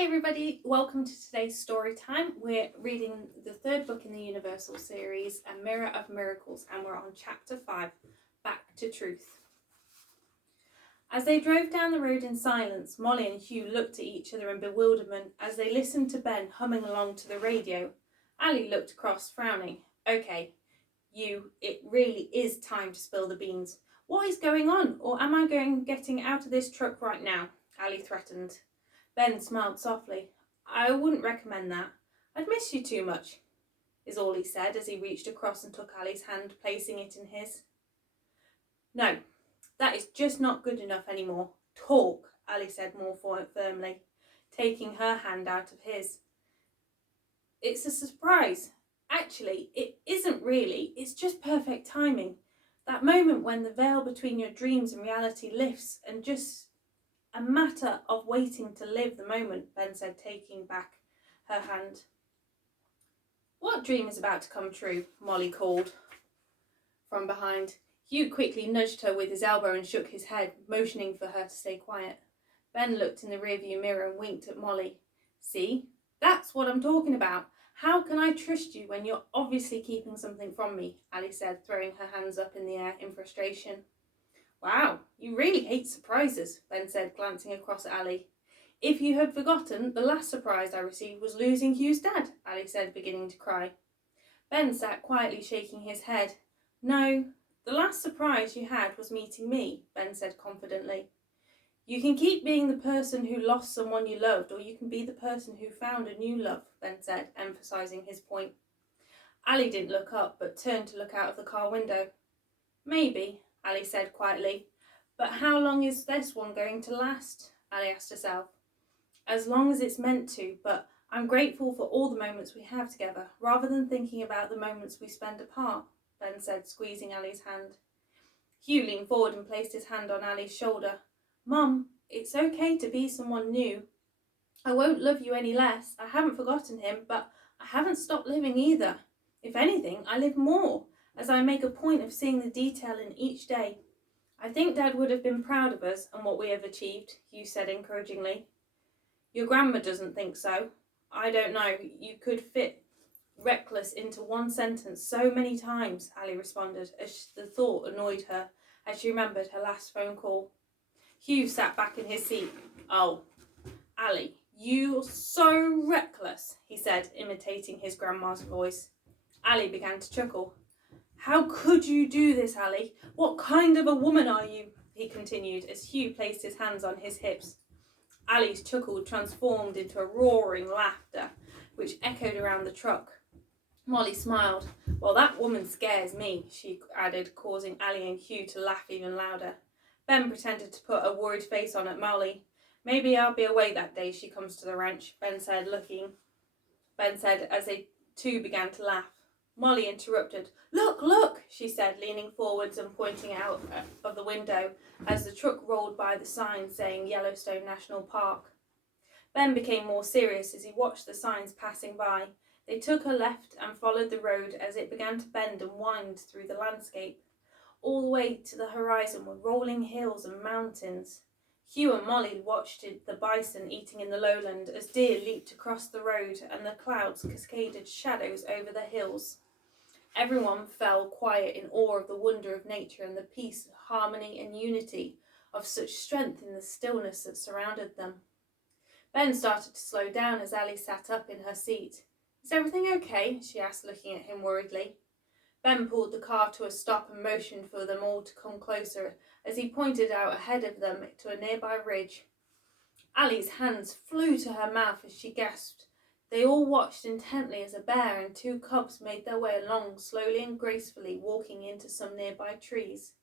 Hi everybody, welcome to today's story time. We're reading the third book in the Universal series, A Mirror of Miracles, and we're on chapter 5, Back to Truth. As they drove down the road in silence, Molly and Hugh looked at each other in bewilderment as they listened to Ben humming along to the radio. Ali looked across, frowning. Okay, Hugh, it really is time to spill the beans. What is going on, or am I getting out of this truck right now? Ali threatened. Ben smiled softly. I wouldn't recommend that. I'd miss you too much, is all he said as he reached across and took Ali's hand, placing it in his. No, that is just not good enough anymore. Talk, Ali said more firmly, taking her hand out of his. It's a surprise. Actually, it isn't really. It's just perfect timing. That moment when the veil between your dreams and reality lifts and just a matter of waiting to live the moment, Ben said, taking back her hand. What dream is about to come true? Molly called from behind. Hugh quickly nudged her with his elbow and shook his head, motioning for her to stay quiet. Ben looked in the rearview mirror and winked at Molly. See? That's what I'm talking about. How can I trust you when you're obviously keeping something from me? Ali said, throwing her hands up in the air in frustration. Wow, you really hate surprises, Ben said, glancing across at Ali. If you had forgotten, the last surprise I received was losing Hugh's dad, Ali said, beginning to cry. Ben sat quietly shaking his head. No, the last surprise you had was meeting me, Ben said confidently. You can keep being the person who lost someone you loved, or you can be the person who found a new love, Ben said, emphasising his point. Ali didn't look up, but turned to look out of the car window. Maybe, Ali said quietly. But how long is this one going to last? Ali asked herself. As long as it's meant to, but I'm grateful for all the moments we have together, rather than thinking about the moments we spend apart, Ben said, squeezing Ali's hand. Hugh leaned forward and placed his hand on Ali's shoulder. Mum, it's okay to be someone new. I won't love you any less. I haven't forgotten him, but I haven't stopped living either. If anything, I live more, as I make a point of seeing the detail in each day. I think Dad would have been proud of us and what we have achieved, Hugh said encouragingly. Your grandma doesn't think so. I don't know. You could fit reckless into one sentence so many times, Ali responded, as the thought annoyed her as she remembered her last phone call. Hugh sat back in his seat. Oh, Ali, you're so reckless, he said, imitating his grandma's voice. Ali began to chuckle. How could you do this, Ali? What kind of a woman are you? He continued as Hugh placed his hands on his hips. Ali's chuckle transformed into a roaring laughter, which echoed around the truck. Molly smiled. Well, that woman scares me, she added, causing Ali and Hugh to laugh even louder. Ben pretended to put a worried face on at Molly. Maybe I'll be away that day she comes to the ranch, Ben said as they too began to laugh. Molly interrupted. Look, she said, leaning forwards and pointing out of the window as the truck rolled by the sign saying Yellowstone National Park. Ben became more serious as he watched the signs passing by. They took a left and followed the road as it began to bend and wind through the landscape. All the way to the horizon were rolling hills and mountains. Hugh and Molly watched the bison eating in the lowland as deer leaped across the road and the clouds cascaded shadows over the hills. Everyone fell quiet in awe of the wonder of nature and the peace, harmony and unity of such strength in the stillness that surrounded them. Ben started to slow down as Ali sat up in her seat. Is everything okay? She asked, looking at him worriedly. Ben pulled the car to a stop and motioned for them all to come closer as he pointed out ahead of them to a nearby ridge. Ali's hands flew to her mouth as she gasped. They all watched intently as a bear and two cubs made their way along, slowly and gracefully, walking into some nearby trees.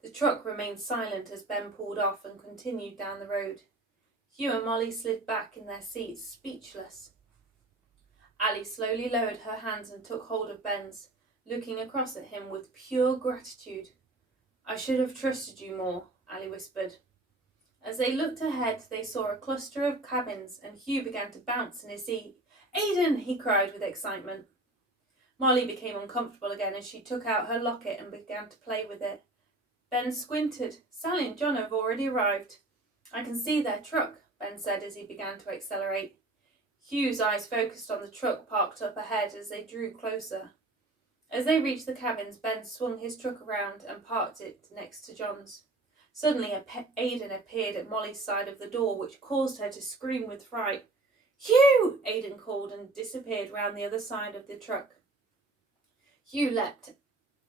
The truck remained silent as Ben pulled off and continued down the road. Hugh and Molly slid back in their seats, speechless. Ali slowly lowered her hands and took hold of Ben's, looking across at him with pure gratitude. I should have trusted you more, Ali whispered. As they looked ahead, they saw a cluster of cabins, and Hugh began to bounce in his seat. Aidan, he cried with excitement. Molly became uncomfortable again as she took out her locket and began to play with it. Ben squinted. Sally and John have already arrived. I can see their truck. Ben said as he began to accelerate. Hugh's eyes focused on the truck parked up ahead as they drew closer. As they reached the cabins, Ben swung his truck around and parked it next to John's. Suddenly, Aidan appeared at Molly's side of the door, which caused her to scream with fright. "Hugh!" Aidan called and disappeared round the other side of the truck. Hugh leapt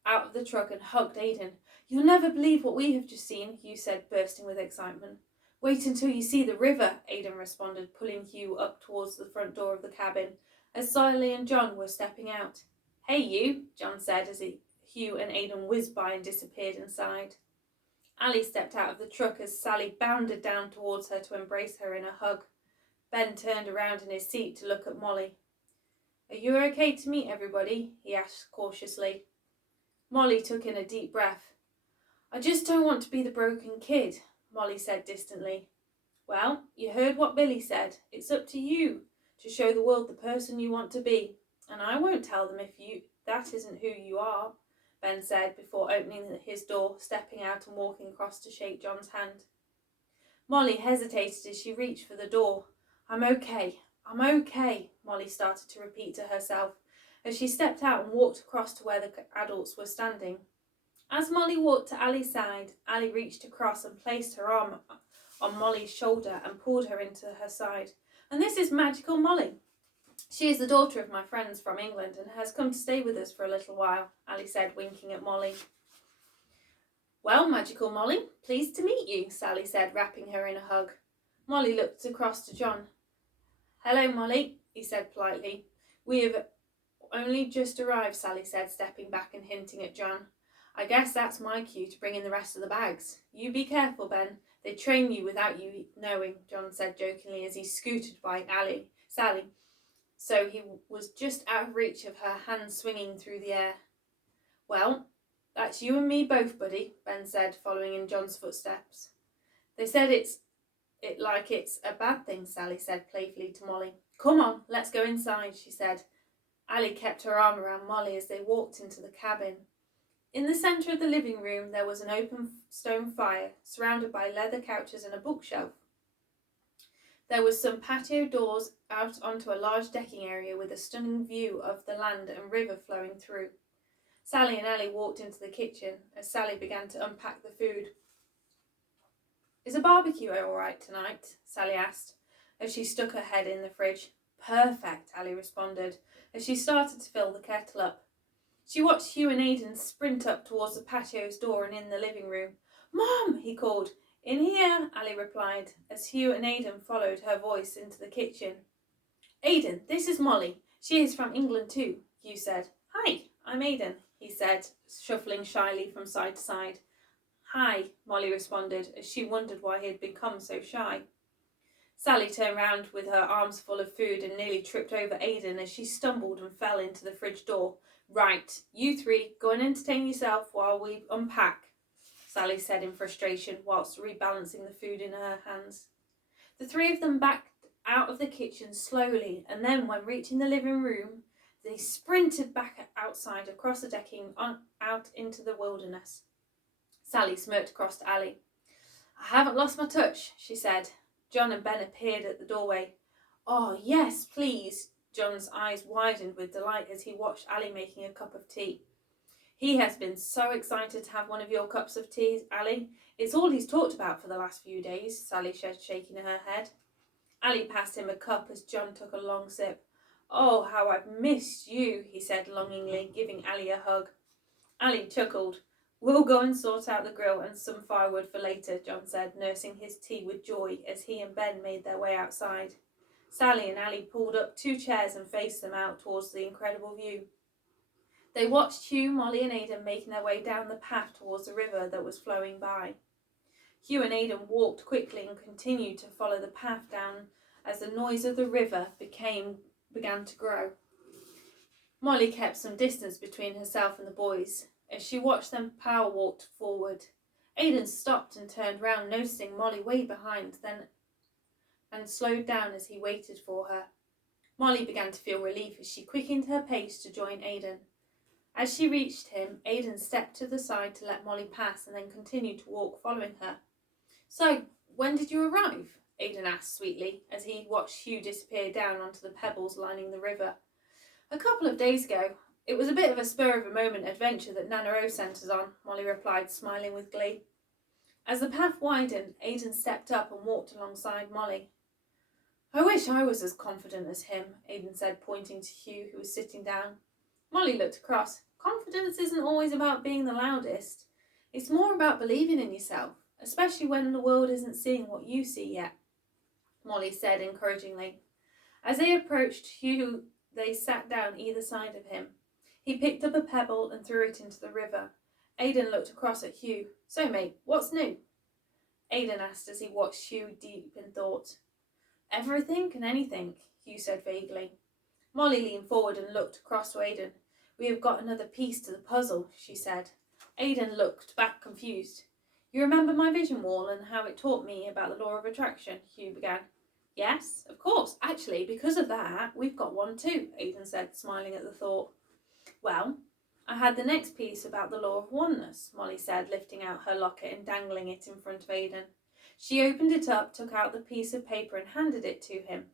out of the truck and hugged Aidan. "You'll never believe what we have just seen," Hugh said, bursting with excitement. "Wait until you see the river," Aidan responded, pulling Hugh up towards the front door of the cabin, as Sally and John were stepping out. "Hey, you," John said as Hugh and Aidan whizzed by and disappeared inside. Ali stepped out of the truck as Sally bounded down towards her to embrace her in a hug. Ben turned around in his seat to look at Molly. "Are you okay to meet everybody?" he asked cautiously. Molly took in a deep breath. "I just don't want to be the broken kid," Molly said distantly. "Well, you heard what Billy said. It's up to you to show the world the person you want to be. And I won't tell them if that isn't who you are," Ben said before opening his door, stepping out and walking across to shake John's hand. Molly hesitated as she reached for the door. I'm okay, Molly started to repeat to herself as she stepped out and walked across to where the adults were standing. As Molly walked to Ali's side, Ali reached across and placed her arm on Molly's shoulder and pulled her into her side. "And this is Magical Molly. She is the daughter of my friends from England and has come to stay with us for a little while," Ali said, winking at Molly. "Well, Magical Molly, pleased to meet you," Sally said, wrapping her in a hug. Molly looked across to John. "Hello, Molly," he said politely. "We have only just arrived," Sally said, stepping back and hinting at John. "I guess that's my cue to bring in the rest of the bags. You be careful, Ben. They train you without you knowing," John said jokingly as he scooted by Sally, so he was just out of reach of her hands swinging through the air. "Well, that's you and me both, buddy," Ben said, following in John's footsteps. "They said it's a bad thing," Sally said playfully to Molly. "Come on, let's go inside," she said. Ali kept her arm around Molly as they walked into the cabin. In the centre of the living room there was an open stone fire, surrounded by leather couches and a bookshelf. There was some patio doors out onto a large decking area with a stunning view of the land and river flowing through. Sally and Ali walked into the kitchen as Sally began to unpack the food. "Is a barbecue all right tonight?" Sally asked as she stuck her head in the fridge. "Perfect," Ali responded as she started to fill the kettle up. She watched Hugh and Aidan sprint up towards the patio's door and in the living room. "Mom!" he called. "In here," Ali replied as Hugh and Aidan followed her voice into the kitchen. "Aidan, this is Molly. She is from England too," Hugh said. "Hi, I'm Aidan," he said, shuffling shyly from side to side. "Hi," Molly responded as she wondered why he had become so shy. Sally turned round with her arms full of food and nearly tripped over Aidan as she stumbled and fell into the fridge door. "Right, you three, go and entertain yourself while we unpack," Sally said in frustration whilst rebalancing the food in her hands. The three of them backed out of the kitchen slowly, and then when reaching the living room, they sprinted back outside across the decking out into the wilderness. Sally smirked across to Ali. "I haven't lost my touch," she said. John and Ben appeared at the doorway. "Oh, yes, please." John's eyes widened with delight as he watched Ali making a cup of tea. "He has been so excited to have one of your cups of tea, Ali. It's all he's talked about for the last few days," Sally said, shaking her head. Ali passed him a cup as John took a long sip. "Oh, how I've missed you," he said longingly, giving Ali a hug. Ali chuckled. "We'll go and sort out the grill and some firewood for later," John said, nursing his tea with joy as he and Ben made their way outside. Sally and Ali pulled up 2 chairs and faced them out towards the incredible view. They watched Hugh, Molly and Aidan making their way down the path towards the river that was flowing by. Hugh and Aidan walked quickly and continued to follow the path down as the noise of the river began to grow. Molly kept some distance between herself and the boys as she watched them power walk forward. Aidan stopped and turned round, noticing Molly way behind, and slowed down as he waited for her. Molly began to feel relief as she quickened her pace to join Aidan. As she reached him, Aidan stepped to the side to let Molly pass and then continued to walk following her. "So, when did you arrive?" Aidan asked sweetly as he watched Hugh disappear down onto the pebbles lining the river. A couple of days ago. It was a bit of a spur-of-the-moment adventure that Nana O sent us on, Molly replied, smiling with glee. As the path widened, Aidan stepped up and walked alongside Molly. I wish I was as confident as him, Aidan said, pointing to Hugh, who was sitting down. Molly looked across. Confidence isn't always about being the loudest. It's more about believing in yourself, especially when the world isn't seeing what you see yet, Molly said encouragingly. As they approached Hugh, they sat down either side of him. He picked up a pebble and threw it into the river. Aidan looked across at Hugh. So, mate, what's new? Aidan asked as he watched Hugh deep in thought. Everything and anything, Hugh said vaguely. Molly leaned forward and looked across to Aidan. We have got another piece to the puzzle, she said. Aidan looked back confused. You remember my vision wall and how it taught me about the law of attraction? Hugh began. Yes, of course. Actually, because of that, we've got one too, Aidan said, smiling at the thought. Well, I had the next piece about the law of oneness, Molly said, lifting out her locket and dangling it in front of Aidan. She opened it up, took out the piece of paper and handed it to him.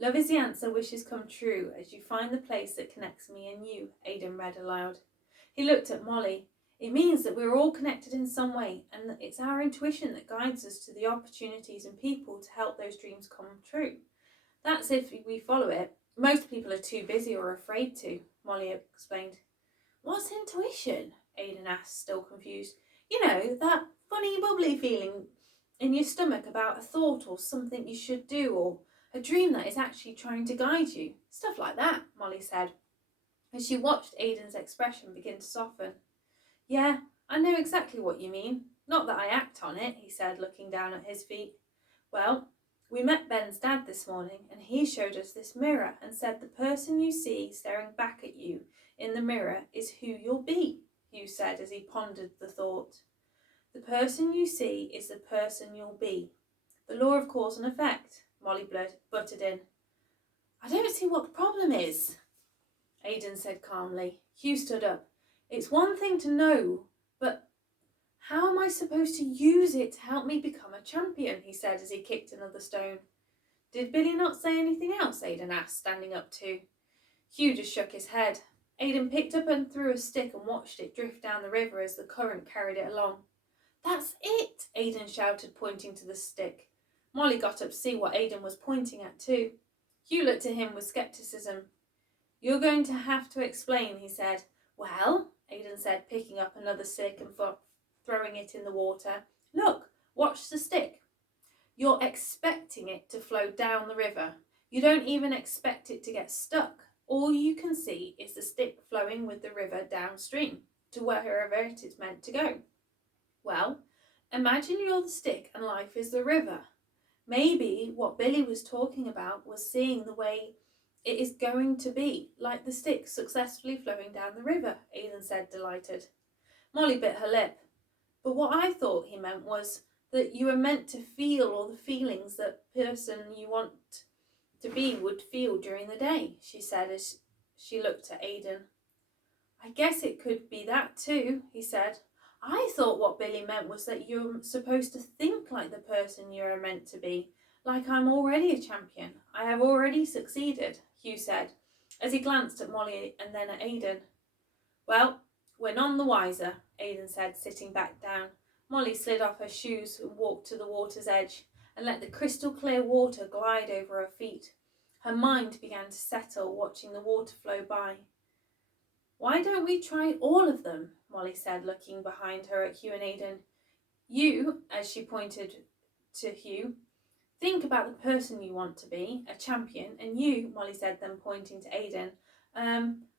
Love is the answer wishes come true as you find the place that connects me and you, Aidan read aloud. He looked at Molly. It means that we're all connected in some way and that it's our intuition that guides us to the opportunities and people to help those dreams come true. That's if we follow it. Most people are too busy or afraid to, Molly explained. What's intuition? Aidan asked, still confused. You know, that funny bubbly feeling in your stomach about a thought or something you should do or a dream that is actually trying to guide you. Stuff like that, Molly said, as she watched Aidan's expression begin to soften. Yeah, I know exactly what you mean. Not that I act on it, he said, looking down at his feet. Well, we met Ben's dad this morning and he showed us this mirror and said the person you see staring back at you in the mirror is who you'll be, Hugh said as he pondered the thought. The person you see is the person you'll be. The law of cause and effect, Molly butted in. I don't see what the problem is, Aidan said calmly. Hugh stood up. It's one thing to know, but how am I supposed to use it to help me become a champion, he said as he kicked another stone. Did Billy not say anything else, Aidan asked, standing up too. Hugh just shook his head. Aidan picked up and threw a stick and watched it drift down the river as the current carried it along. That's it, Aidan shouted, pointing to the stick. Molly got up to see what Aidan was pointing at too. Hugh looked at him with scepticism. You're going to have to explain, he said. Well, Aidan said, picking up another stick and throwing it in the water. Look, watch the stick. You're expecting it to flow down the river. You don't even expect it to get stuck. All you can see is the stick flowing with the river downstream to wherever it is meant to go. Well, imagine you're the stick and life is the river. Maybe what Billy was talking about was seeing the way it is going to be, like the stick successfully flowing down the river, Aidan said, delighted. Molly bit her lip. But what I thought he meant was that you were meant to feel all the feelings that person you want to be would feel during the day, she said as she looked at Aidan. I guess it could be that too, he said. I thought what Billy meant was that you're supposed to think like the person you're meant to be, like I'm already a champion. I have already succeeded, Hugh said, as he glanced at Molly and then at Aidan. Well, we're none the wiser, Aidan said, sitting back down. Molly slid off her shoes and walked to the water's edge and let the crystal clear water glide over her feet. Her mind began to settle, watching the water flow by. Why don't we try all of them? Molly said, looking behind her at Hugh and Aidan. You, as she pointed to Hugh, think about the person you want to be, a champion, and you, Molly said, then pointing to Aidan.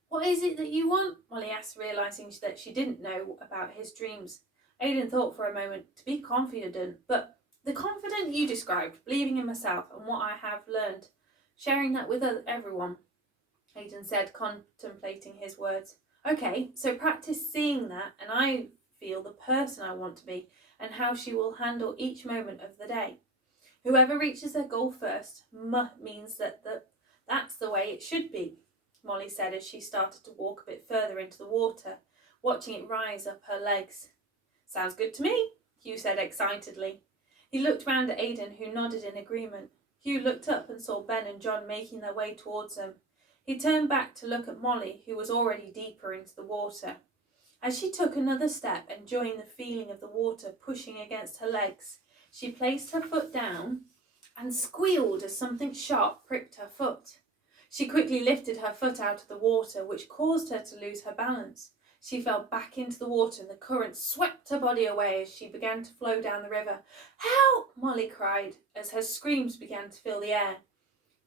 What is it that you want? Molly asked, realising that she didn't know about his dreams. Aidan thought for a moment. To be confident, but the confident you described, believing in myself and what I have learned, sharing that with everyone, Aidan said, contemplating his words. Okay, so practice seeing that and I feel the person I want to be and how she will handle each moment of the day. Whoever reaches their goal first means that's the way it should be, Molly said as she started to walk a bit further into the water, watching it rise up her legs. Sounds good to me, Hugh said excitedly. He looked round at Aidan, who nodded in agreement. Hugh looked up and saw Ben and John making their way towards them. He turned back to look at Molly, who was already deeper into the water. As she took another step, enjoying the feeling of the water pushing against her legs, she placed her foot down and squealed as something sharp pricked her foot. She quickly lifted her foot out of the water, which caused her to lose her balance. She fell back into the water and the current swept her body away as she began to flow down the river. "Help!" Molly cried as her screams began to fill the air.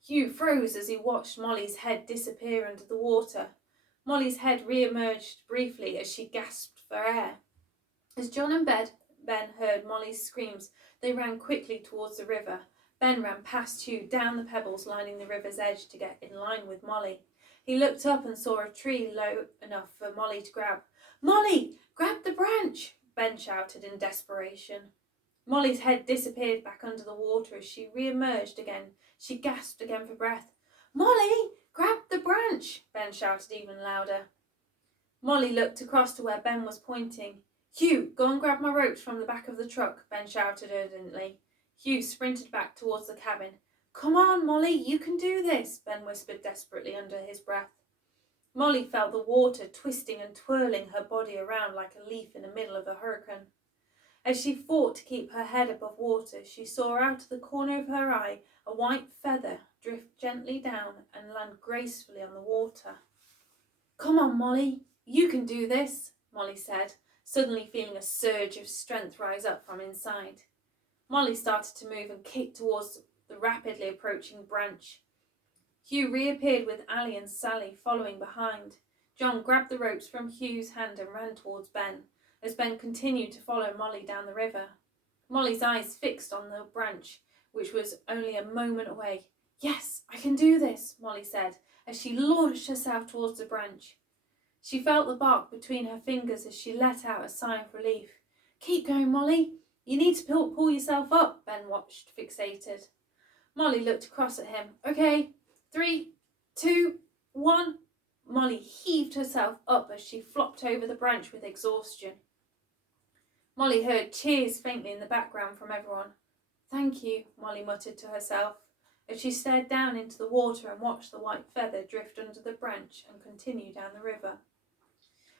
Hugh froze as he watched Molly's head disappear under the water. Molly's head re-emerged briefly as she gasped for air. As John and Ben heard Molly's screams, they ran quickly towards the river. Ben ran past Hugh down the pebbles lining the river's edge to get in line with Molly. He looked up and saw a tree low enough for Molly to grab. "Molly, grab the branch!" Ben shouted in desperation. Molly's head disappeared back under the water as she re-emerged again. She gasped again for breath. "Molly, grab the branch!" Ben shouted even louder. Molly looked across to where Ben was pointing. "Hugh, go and grab my ropes from the back of the truck," Ben shouted urgently. Hugh sprinted back towards the cabin. "Come on, Molly, you can do this," Ben whispered desperately under his breath. Molly felt the water twisting and twirling her body around like a leaf in the middle of a hurricane. As she fought to keep her head above water, she saw out of the corner of her eye a white feather drift gently down and land gracefully on the water. "Come on, Molly, you can do this," Molly said, suddenly feeling a surge of strength rise up from inside. Molly started to move and kick towards the rapidly approaching branch. Hugh reappeared with Ali and Sally following behind. John grabbed the ropes from Hugh's hand and ran towards Ben, as Ben continued to follow Molly down the river. Molly's eyes fixed on the branch, which was only a moment away. "Yes, I can do this," Molly said, as she launched herself towards the branch. She felt the bark between her fingers as she let out a sigh of relief. "Keep going, Molly. You need to pull yourself up," Ben watched, fixated. Molly looked across at him. "Okay, 3, 2, 1. Molly heaved herself up as she flopped over the branch with exhaustion. Molly heard cheers faintly in the background from everyone. "Thank you," Molly muttered to herself, as she stared down into the water and watched the white feather drift under the branch and continue down the river.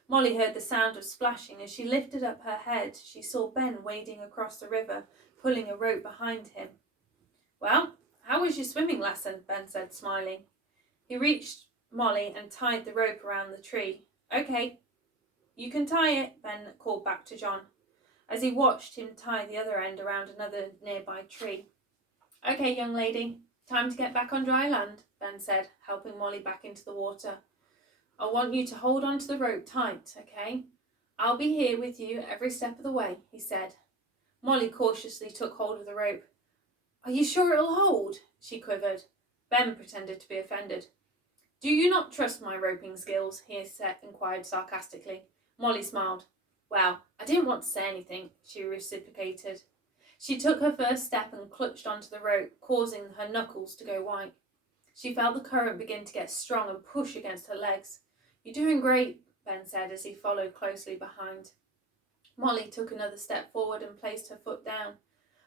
Molly heard the sound of splashing. As she lifted up her head, she saw Ben wading across the river, pulling a rope behind him. "Well, how was your swimming lesson?" Ben said, smiling. He reached Molly and tied the rope around the tree. "Okay, you can tie it," Ben called back to John, as he watched him tie the other end around another nearby tree. "Okay, young lady, time to get back on dry land," Ben said, helping Molly back into the water. "I want you to hold on to the rope tight, okay? I'll be here with you every step of the way," he said. Molly cautiously took hold of the rope. "Are you sure it'll hold?" she quivered. Ben pretended to be offended. "Do you not trust my roping skills?" he inquired sarcastically. Molly smiled. "Well, I didn't want to say anything," she reciprocated. She took her first step and clutched onto the rope, causing her knuckles to go white. She felt the current begin to get strong and push against her legs. "You're doing great," Ben said as he followed closely behind. Molly took another step forward and placed her foot down.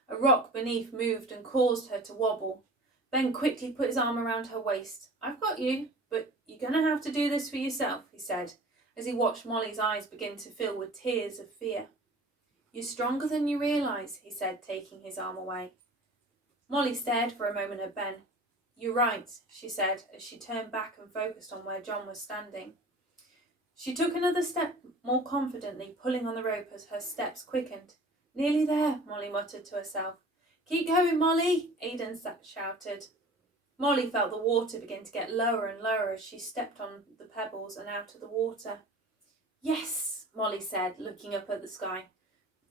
A rock beneath moved and caused her to wobble. Ben quickly put his arm around her waist. "I've got you, but you're going to have to do this for yourself," he said, as he watched Molly's eyes begin to fill with tears of fear. "You're stronger than you realise," he said, taking his arm away. Molly stared for a moment at Ben. "You're right," she said, as she turned back and focused on where John was standing. She took another step more confidently, pulling on the rope as her steps quickened. "Nearly there," Molly muttered to herself. "Keep going, Molly," Aidan shouted. Molly felt the water begin to get lower and lower as she stepped on the pebbles and out of the water. "Yes," Molly said, looking up at the sky.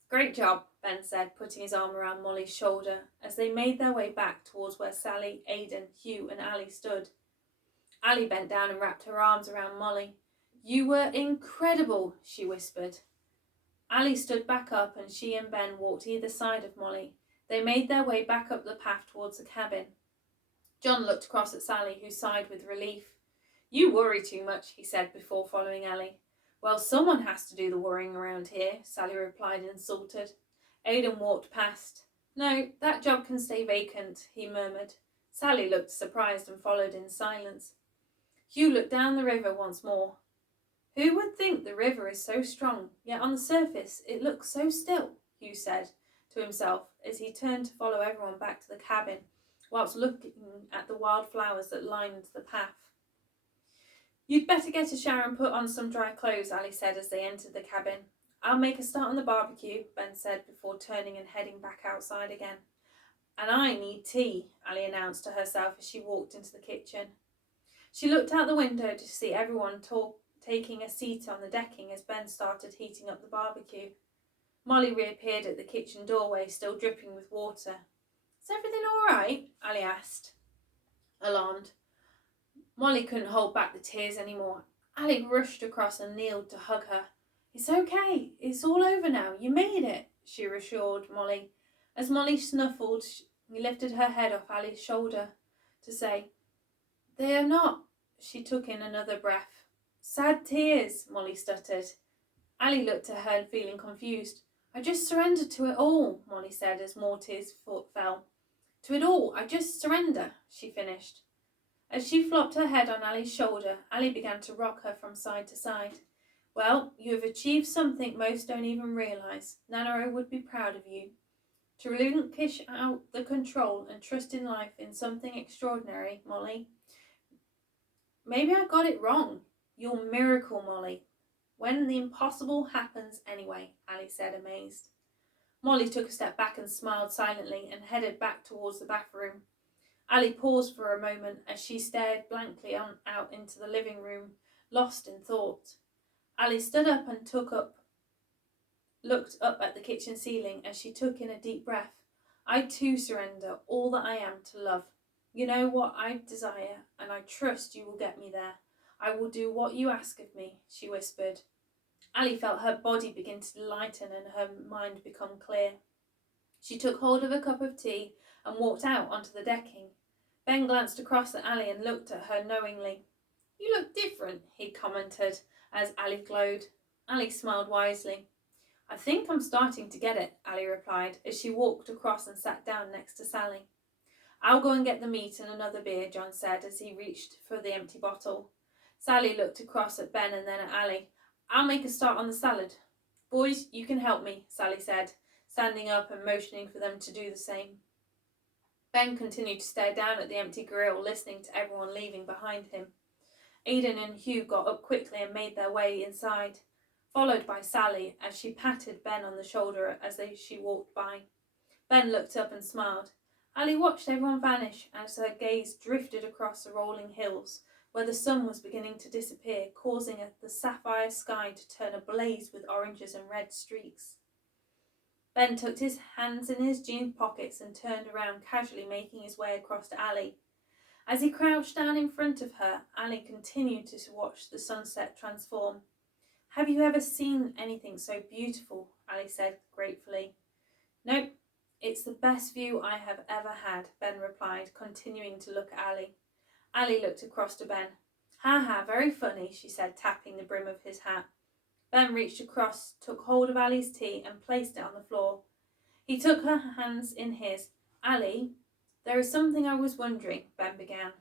"Great job," Ben said, putting his arm around Molly's shoulder as they made their way back towards where Sally, Aidan, Hugh and Ali stood. Ali bent down and wrapped her arms around Molly. "You were incredible," she whispered. Ali stood back up and she and Ben walked either side of Molly. They made their way back up the path towards the cabin. John looked across at Sally, who sighed with relief. "You worry too much," he said before following Ali. "Well, someone has to do the worrying around here," Sally replied, insulted. Aidan walked past. No, that job can stay vacant, he murmured. Sally looked surprised and followed in silence. Hugh looked down the river once more. Who would think the river is so strong, yet on the surface it looks so still, Hugh said to himself as he turned to follow everyone back to the cabin, whilst looking at the wild flowers that lined the path. You'd better get a shower and put on some dry clothes, Ali said as they entered the cabin. I'll make a start on the barbecue, Ben said before turning and heading back outside again. And I need tea, Ali announced to herself as she walked into the kitchen. She looked out the window to see everyone taking a seat on the decking as Ben started heating up the barbecue. Molly reappeared at the kitchen doorway, still dripping with water. Is everything all right? Ali asked, alarmed. Molly couldn't hold back the tears anymore. Ali rushed across and kneeled to hug her. It's okay. It's all over now. You made it, she reassured Molly. As Molly snuffled, she lifted her head off Ali's shoulder to say, They are not. She took in another breath. Sad tears, Molly stuttered. Ali looked at her, feeling confused. I just surrendered to it all, Molly said as more tears fell. To it all, I just surrender, she finished. As she flopped her head on Ali's shoulder, Ali began to rock her from side to side. Well, you have achieved something most don't even realise. Nanaro would be proud of you. To relinquish out the control and trust in life in something extraordinary, Molly. Maybe I got it wrong. Your miracle, Molly. When the impossible happens anyway, Ali said, amazed. Molly took a step back and smiled silently and headed back towards the bathroom. Ali paused for a moment as she stared blankly out into the living room, lost in thought. Ali stood up and looked up at the kitchen ceiling as she took in a deep breath. I too surrender all that I am to love. You know what I desire, and I trust you will get me there. I will do what you ask of me, she whispered. Ali felt her body begin to lighten and her mind become clear. She took hold of a cup of tea and walked out onto the decking. Ben glanced across at Ali and looked at her knowingly. You look different, he commented as Ali glowed. Ali smiled wisely. I think I'm starting to get it, Ali replied as she walked across and sat down next to Sally. I'll go and get the meat and another beer, John said as he reached for the empty bottle. Sally looked across at Ben and then at Ali. I'll make a start on the salad. Boys, you can help me, Sally said, standing up and motioning for them to do the same. Ben continued to stare down at the empty grill, listening to everyone leaving behind him. Aidan and Hugh got up quickly and made their way inside, followed by Sally as she patted Ben on the shoulder as she walked by. Ben looked up and smiled. Ali watched everyone vanish as her gaze drifted across the rolling hills, where the sun was beginning to disappear, causing the sapphire sky to turn ablaze with oranges and red streaks. Ben tucked his hands in his jeans pockets and turned around, casually making his way across to Ali. As he crouched down in front of her, Ali continued to watch the sunset transform. Have you ever seen anything so beautiful? Ali said gratefully. Nope, it's the best view I have ever had, Ben replied, continuing to look at Ali. Ali looked across to Ben. Ha ha, very funny, she said, tapping the brim of his hat. Ben reached across, took hold of Ali's tea and placed it on the floor. He took her hands in his. Ali, there is something I was wondering, Ben began.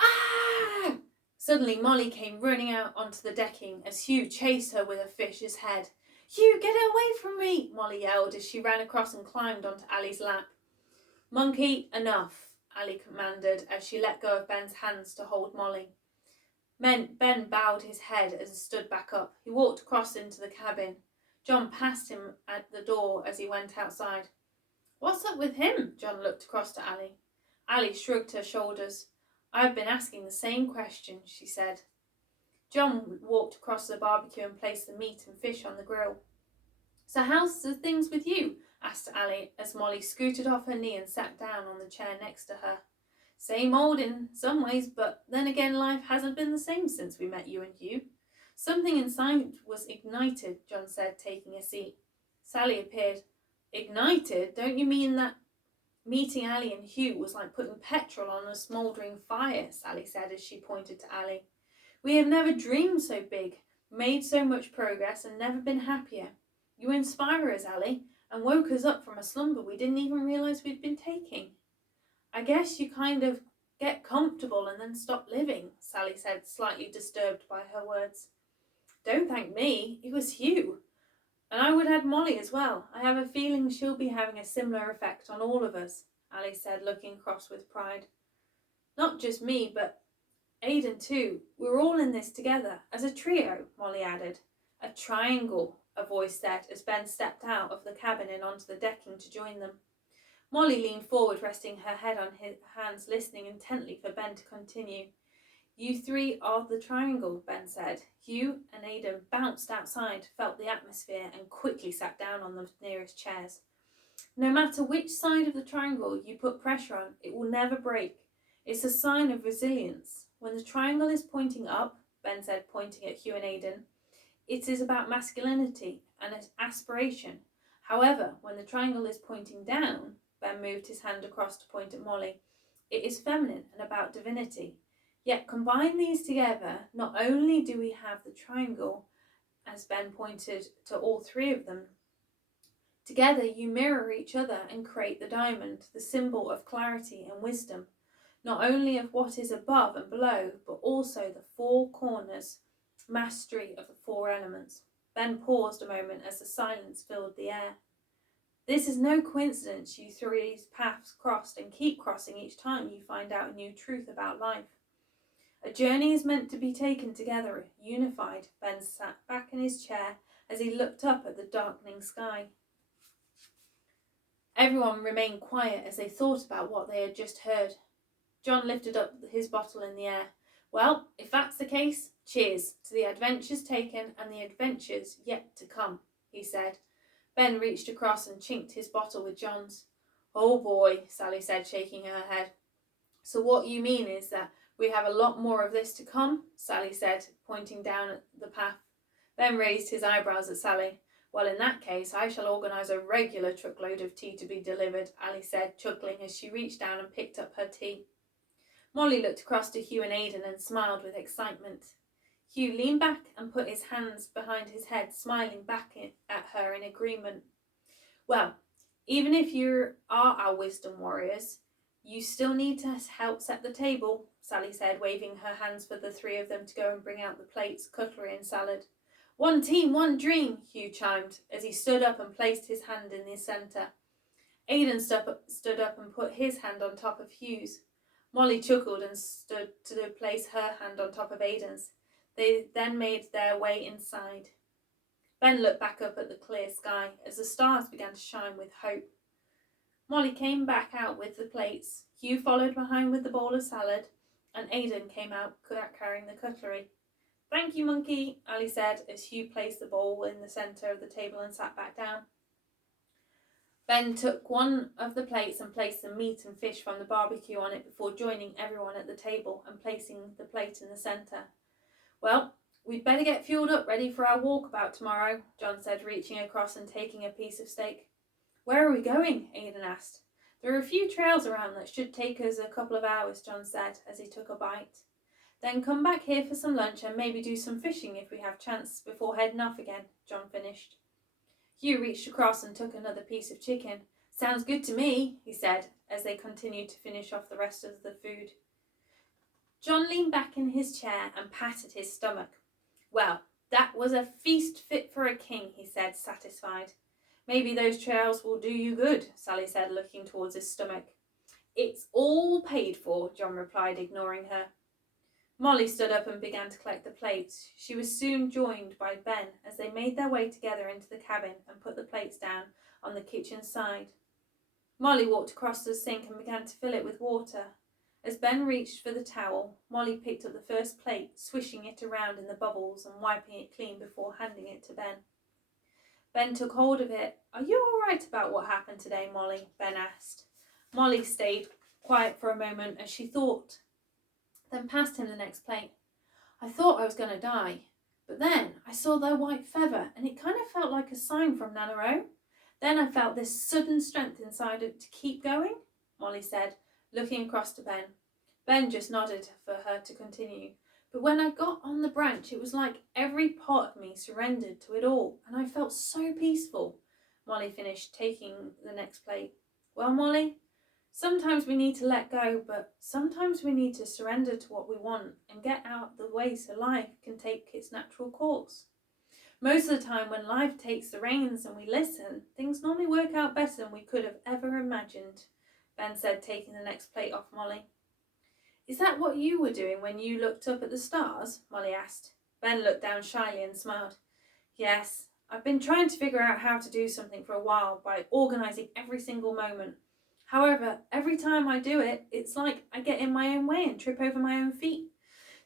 Ah! Suddenly Molly came running out onto the decking as Hugh chased her with a fish's head. Hugh, get away from me, Molly yelled as she ran across and climbed onto Ali's lap. Monkey, enough, Ali commanded as she let go of Ben's hands to hold Molly. Ben bowed his head and stood back up. He walked across into the cabin. John passed him at the door as he went outside. What's up with him? John looked across to Ali. Ali shrugged her shoulders. I've been asking the same question, she said. John walked across the barbecue and placed the meat and fish on the grill. So how's the things with you? Asked Ali as Molly scooted off her knee and sat down on the chair next to her. Same old in some ways, but then again life hasn't been the same since we met you and Hugh. Something inside was ignited, John said, taking a seat. Sally appeared. Ignited? Don't you mean that meeting Ali and Hugh was like putting petrol on a smouldering fire, Sally said as she pointed to Ali. We have never dreamed so big, made so much progress and never been happier. You inspire us, Ali. and woke us up from a slumber we didn't even realise we'd been taking. I guess you kind of get comfortable and then stop living, Sally said, slightly disturbed by her words. Don't thank me, it was Hugh. And I would add Molly as well. I have a feeling she'll be having a similar effect on all of us, Alice said, looking cross with pride. Not just me, but Aidan too. We're all in this together, as a trio, Molly added. A triangle, a voice said, as Ben stepped out of the cabin and onto the decking to join them. Molly leaned forward, resting her head on his hands, listening intently for Ben to continue. You three are the triangle, Ben said. Hugh and Aidan bounced outside, felt the atmosphere, and quickly sat down on the nearest chairs. No matter which side of the triangle you put pressure on, it will never break. It's a sign of resilience. When the triangle is pointing up, Ben said, pointing at Hugh and Aidan, it is about masculinity and aspiration. However, when the triangle is pointing down, Ben moved his hand across to point at Molly, it is feminine and about divinity. Yet combine these together, not only do we have the triangle, as Ben pointed to all three of them, together you mirror each other and create the diamond, the symbol of clarity and wisdom, not only of what is above and below, but also the four corners, mastery of the four elements. Ben paused a moment as the silence filled the air. This is no coincidence you three's paths crossed and keep crossing each time you find out a new truth about life. A journey is meant to be taken together, unified. Ben sat back in his chair as he looked up at the darkening sky. Everyone remained quiet as they thought about what they had just heard. John lifted up his bottle in the air. Well, if that's the case, cheers to the adventures taken and the adventures yet to come, he said. Ben reached across and chinked his bottle with John's. Oh boy, Sally said, shaking her head. So what you mean is that we have a lot more of this to come, Sally said, pointing down at the path. Ben raised his eyebrows at Sally. Well, in that case, I shall organise a regular truckload of tea to be delivered, Alice said, chuckling as she reached down and picked up her tea. Molly looked across to Hugh and Aidan and smiled with excitement. Hugh leaned back and put his hands behind his head, smiling back at her in agreement. Well, even if you are our wisdom warriors, you still need to help set the table, Sally said, waving her hands for the three of them to go and bring out the plates, cutlery and salad. One team, one dream, Hugh chimed as he stood up and placed his hand in the centre. Aidan stood up and put his hand on top of Hugh's. Molly chuckled and stood to place her hand on top of Aidan's. They then made their way inside. Ben looked back up at the clear sky as the stars began to shine with hope. Molly came back out with the plates. Hugh followed behind with the bowl of salad, and Aidan came out carrying the cutlery. Thank you, Monkey, Ali said as Hugh placed the bowl in the centre of the table and sat back down. Ben took one of the plates and placed the meat and fish from the barbecue on it before joining everyone at the table and placing the plate in the centre. Well, we'd better get fueled up ready for our walkabout tomorrow, John said, reaching across and taking a piece of steak. Where are we going? Aidan asked. There are a few trails around that should take us a couple of hours, John said as he took a bite. Then come back here for some lunch and maybe do some fishing if we have chance before heading off again, John finished. Hugh reached across and took another piece of chicken. Sounds good to me, he said as they continued to finish off the rest of the food. John leaned back in his chair and patted his stomach. Well, that was a feast fit for a king, he said, satisfied. Maybe those trails will do you good, Sally said, looking towards his stomach. It's all paid for, John replied, ignoring her. Molly stood up and began to collect the plates. She was soon joined by Ben as they made their way together into the cabin and put the plates down on the kitchen side. Molly walked across to the sink and began to fill it with water. As Ben reached for the towel, Molly picked up the first plate, swishing it around in the bubbles and wiping it clean before handing it to Ben. Ben took hold of it. Are you all right about what happened today, Molly? Ben asked. Molly stayed quiet for a moment as she thought, then passed him the next plate. I thought I was going to die, but then I saw their white feather and it kind of felt like a sign from Nanaro. Then I felt this sudden strength inside it to keep going, Molly said, looking across to Ben. Ben just nodded for her to continue. But when I got on the branch, it was like every part of me surrendered to it all, and I felt so peaceful. Molly finished taking the next plate. Well, Molly, sometimes we need to let go, but sometimes we need to surrender to what we want and get out of the way so life can take its natural course. Most of the time when life takes the reins and we listen, things normally work out better than we could have ever imagined, Ben said, taking the next plate off Molly. Is that what you were doing when you looked up at the stars? Molly asked. Ben looked down shyly and smiled. Yes, I've been trying to figure out how to do something for a while by organising every single moment. However, every time I do it, it's like I get in my own way and trip over my own feet.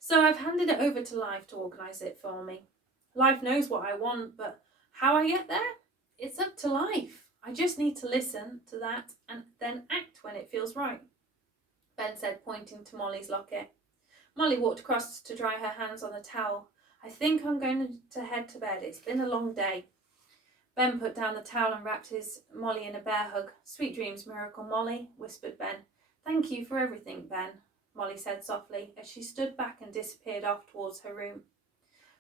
So I've handed it over to life to organise it for me. Life knows what I want, but how I get there? It's up to life. I just need to listen to that and then act when it feels right, Ben said, pointing to Molly's locket. Molly walked across to dry her hands on the towel. I think I'm going to head to bed. It's been a long day. Ben put down the towel and wrapped his Molly in a bear hug. Sweet dreams, Miracle Molly, whispered Ben. Thank you for everything, Ben, Molly said softly as she stood back and disappeared off towards her room.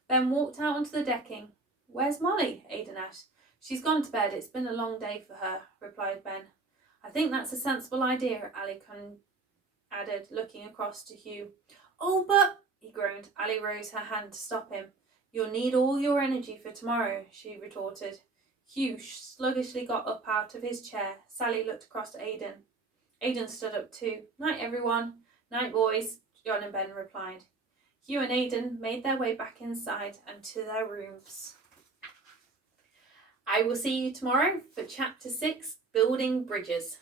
Ben walked out onto the decking. Where's Molly? Aidan asked. She's gone to bed. It's been a long day for her, replied Ben. I think that's a sensible idea, Ali added, looking across to Hugh. Oh, but, he groaned. Ali raised her hand to stop him. You'll need all your energy for tomorrow, she retorted. Hugh sluggishly got up out of his chair. Sally looked across to Aidan. Aidan stood up too. Night, everyone. Night, boys, John and Ben replied. Hugh and Aidan made their way back inside and to their rooms. I will see you tomorrow for Chapter 6, Building Bridges.